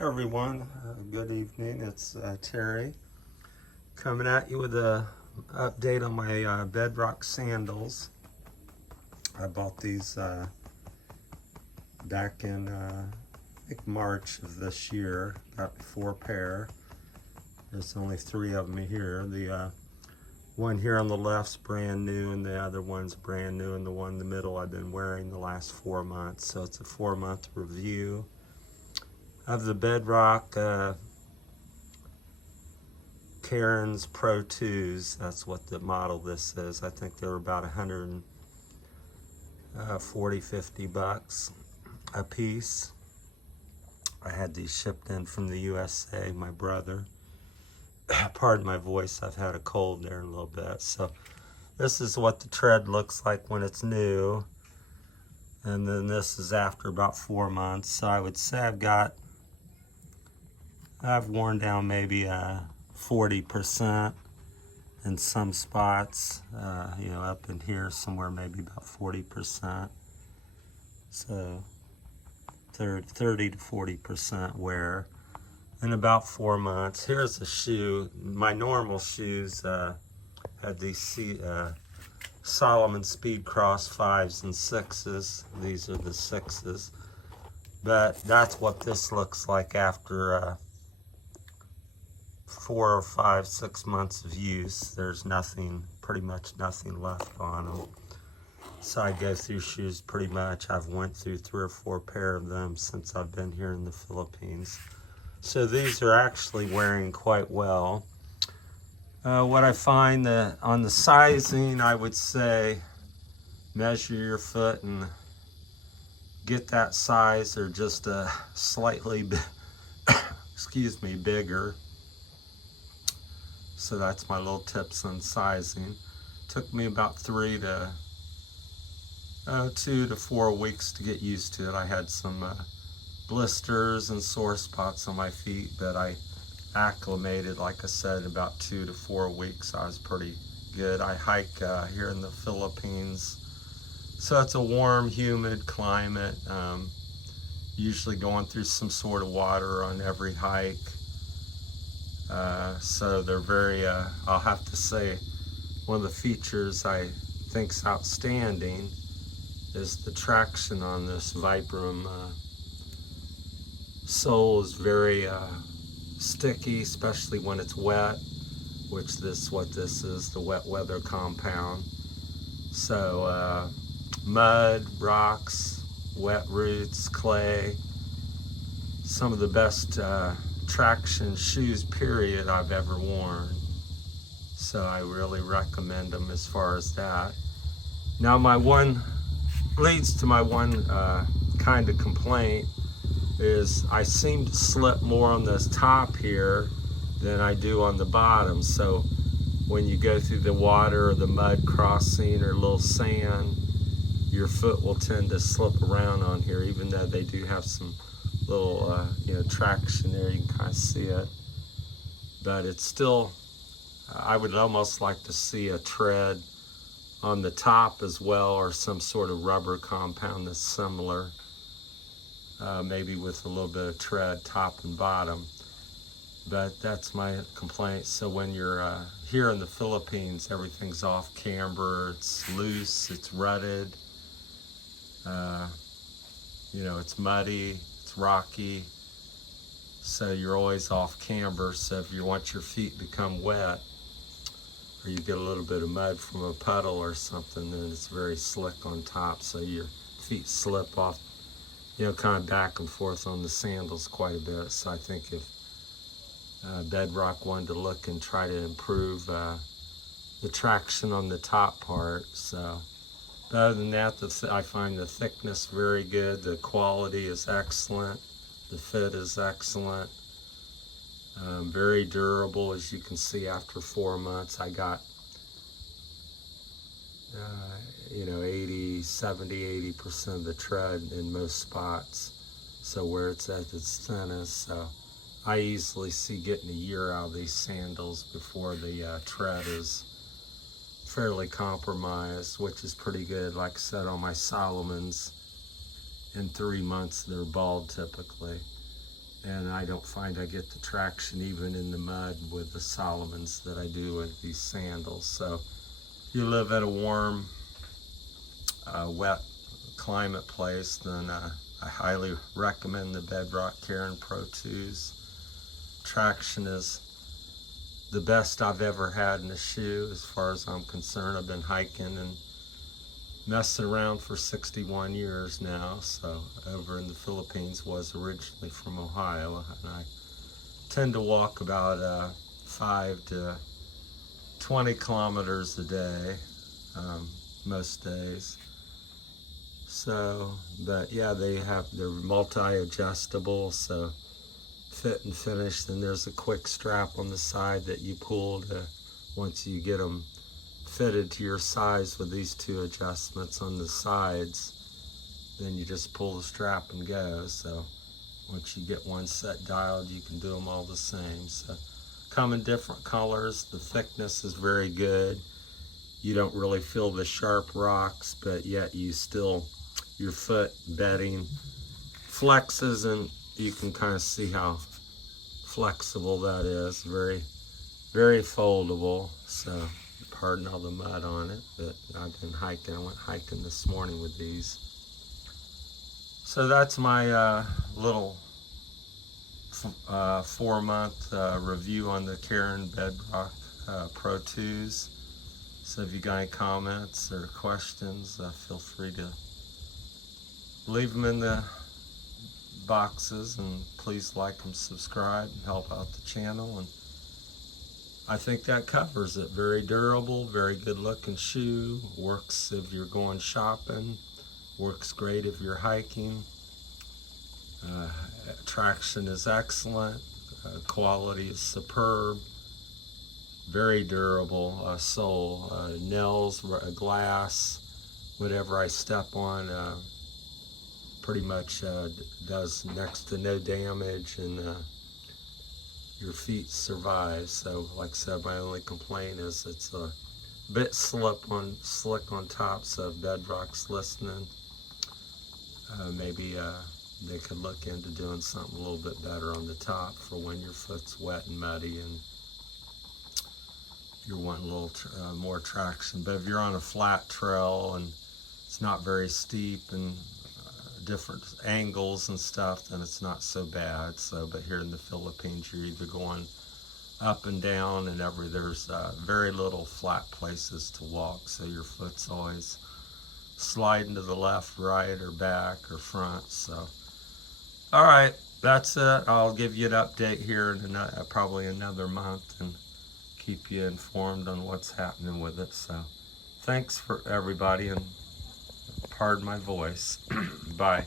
Everyone, good evening. It's Terry coming at you with a update on my BedRock sandals. I bought these back in I think March of this year. Got 4 pair. There's only 3 of them here. The one here on the left's brand new, and the other one's brand new, and the one in the middle I've been wearing the last 4 months. So it's a 4-month review of the BedRock Carin's Pro 2s. That's what the model this is. I think they were about 140-50 bucks a piece. I had these shipped in from the USA, my brother. Pardon my voice, I've had a cold there a little bit. So this is what the tread looks like when it's new. And then this is after about 4 months. So I would say I've worn down maybe 40% in some spots, up in here somewhere maybe about 40%. So 30 to 40% wear in about 4 months. Here's a shoe. My normal shoes had these Solomon Speed Cross 5s and 6s. These are the 6s. But that's what this looks like after 4 or 5, 6 months of use. There's pretty much nothing left on them. So I go through shoes pretty much. I've went through 3 or 4 pair of them since I've been here in the Philippines. So these are actually wearing quite well. What I find that on the sizing, I would say measure your foot and get that size or just a slightly bigger. So that's my little tips on sizing. Took me about 2 to 4 weeks to get used to it. I had some blisters and sore spots on my feet, but I acclimated, like I said, about 2 to 4 weeks. I was pretty good. I hike here in the Philippines, so it's a warm, humid climate. Usually going through some sort of water on every hike. So they're very, I'll have to say, one of the features I think's outstanding is the traction on this Vibram sole is very sticky, especially when it's wet, which what this is, the wet weather compound. So mud, rocks, wet roots, clay, some of the best traction shoes period I've ever worn. So I really recommend them as far as that. Now leads to my one kind of complaint is I seem to slip more on this top here than I do on the bottom. So when you go through the water or the mud crossing or a little sand, your foot will tend to slip around on here, even though they do have some little traction there. You can kind of see it, but it's still, I would almost like to see a tread on the top as well, or some sort of rubber compound that's similar, maybe with a little bit of tread top and bottom. But that's my complaint. So when you're here in the Philippines, everything's off camber, it's loose, it's rutted, it's muddy, it's rocky, so you're always off camber. So if you want your feet to become wet, or you get a little bit of mud from a puddle or something, then it's very slick on top, so your feet slip off, kind of back and forth on the sandals quite a bit. So I think if BedRock wanted to look and try to improve the traction on the top part. So but other than that, I find the thickness very good, the quality is excellent, the fit is excellent. Very durable, as you can see. After 4 months, I got 80% of the tread in most spots. So where it's at its thinnest, so I easily see getting a year out of these sandals before the tread is fairly compromised, which is pretty good. Like I said, on my Solomons, in 3 months they're bald typically. and I don't find I get the traction even in the mud with the Solomons that I do with these sandals. So if you live at a warm, wet climate place, then I highly recommend the BedRock Carin Pro 2s. Traction is the best I've ever had in a shoe as far as I'm concerned. I've been hiking and messing around for 61 years now, so over in the Philippines, was originally from Ohio, and I tend to walk about 5 to 20 kilometers a day, most days. So, but yeah, they're multi-adjustable, so fit and finish. Then there's a quick strap on the side that you pull to, once you get them fitted to your size with these 2 adjustments on the sides, then you just pull the strap and go. So once you get one set dialed, you can do them all the same. So come in different colors. The thickness is very good. You don't really feel the sharp rocks, but yet you still, your foot bedding flexes, and you can kind of see how flexible that is. Very, very foldable. So pardon all the mud on it, but I've been hiking. I went hiking this morning with these. So that's my little 4-month review on the Carin BedRock Pro 2s. So if you got any comments or questions, feel free to leave them in the boxes, and please like and subscribe and help out the channel. And I think that covers it. Very durable, very good looking shoe. Works if you're going shopping. Works great if you're hiking. Traction is excellent. Quality is superb. Very durable sole. Nails, glass, whatever I step on pretty much does next to no damage, and your feet survive. So like I said, my only complaint is it's a bit slick on top. So if BedRock's listening, maybe they could look into doing something a little bit better on the top for when your foot's wet and muddy and you're wanting a little more traction. But if you're on a flat trail and it's not very steep and different angles and stuff, then it's not so bad. So, but here in the Philippines, you're either going up and down, and there's very little flat places to walk, so your foot's always sliding to the left, right, or back, or front. So, all right, that's it. I'll give you an update here in probably another month, and keep you informed on what's happening with it. So, thanks for everybody, and pardon my voice. Bye.